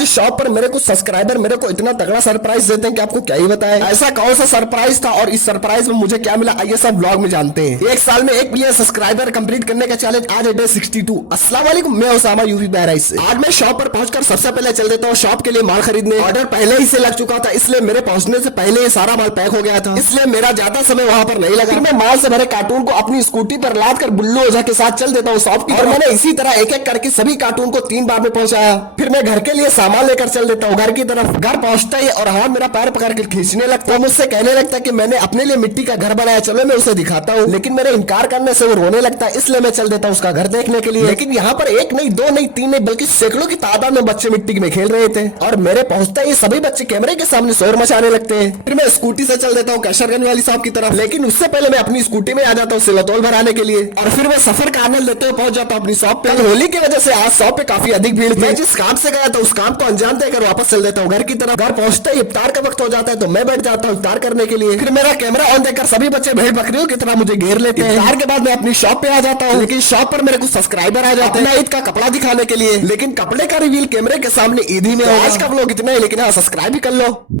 आज शॉप पर मेरे कुछ सब्सक्राइबर मेरे को इतना तगड़ा सरप्राइज देते हैं कि आपको क्या ही बताएं। ऐसा कौन सा सरप्राइज था और इस सरप्राइज में मुझे क्या मिला, आइए सब व्लॉग में जानते हैं। एक साल में 1 मिलियन सब्सक्राइबर कंप्लीट करने का चैलेंज, आज है डे 62। अस्सलाम वालेकुम, मैं उसामा यूवी बहराइच से। आज मैं शॉप पर पहुंचकर सबसे पहले चल देता हूँ शॉप के लिए माल खरीदने। ऑर्डर पहले ही से लग चुका था, इसलिए मेरे पहुंचने से पहले सारा माल पैक हो गया था, इसलिए मेरा ज्यादा समय वहाँ पर नहीं लगा। मैं माल से भरे कार्टून को अपनी स्कूटी पर लाद कर बुल्लू ओझा के साथ चल देता हूँ शॉप की, और मैंने इसी तरह एक एक करके सभी कार्टून को 3 बार में पहुंचाया। फिर मैं घर के लिए सामान लेकर चल देता हूँ घर की तरफ। घर पहुंचता ही और हाँ मेरा पैर पकड़ कर खींचने लगता है, मुझसे कहने लगता है कि मैंने अपने लिए मिट्टी का घर बनाया, चलो मैं उसे दिखाता हूँ। लेकिन मेरे इनकार करने से वो रोने लगता है, इसलिए मैं चल देता हूँ उसका घर देखने के लिए। लेकिन यहाँ पर 1 नहीं 2 नहीं 3 नहीं बल्कि सैकड़ों की तादाद में बच्चे मिट्टी में खेल रहे थे, और मेरे पहुंचते ही सभी बच्चे कैमरे के सामने शोर मचाने लगते हैं। फिर मैं स्कूटी से चल देता हूँ कैशरगंज वाली शॉप की तरफ, लेकिन उससे पहले मैं अपनी स्कूटी में आ जाता हूँ सिलतोल भराने के लिए, और फिर मैं सफर का आनंद लेते हुए पहुंच जाता हूँ अपनी शॉप पे। होली की वजह से आज शॉप पे काफी अधिक भीड़ थी। मैं जिस काम से गया था उस काम को अंजाम देकर वापस चल देता हूँ घर की तरफ। घर पहुंचते ही इफ्तार का वक्त हो जाता है, तो मैं बैठ जाता हूँ इफ्तार करने के लिए। फिर मेरा कैमरा ऑन देखकर सभी बच्चे भेड़ बकरियों की तरह मुझे घेर लेते हैं। इफ्तार के बाद मैं अपनी शॉप पे आ जाता हूँ, लेकिन शॉप पर मेरे कुछ सब्सक्राइबर आ जाते हैं ईद का कपड़ा दिखाने के लिए, लेकिन कपड़े का रिवील कैमरे के सामने ईद ही में। आज का व्लॉग इतना ही, लेकिन हाँ सब्सक्राइब भी कर लो।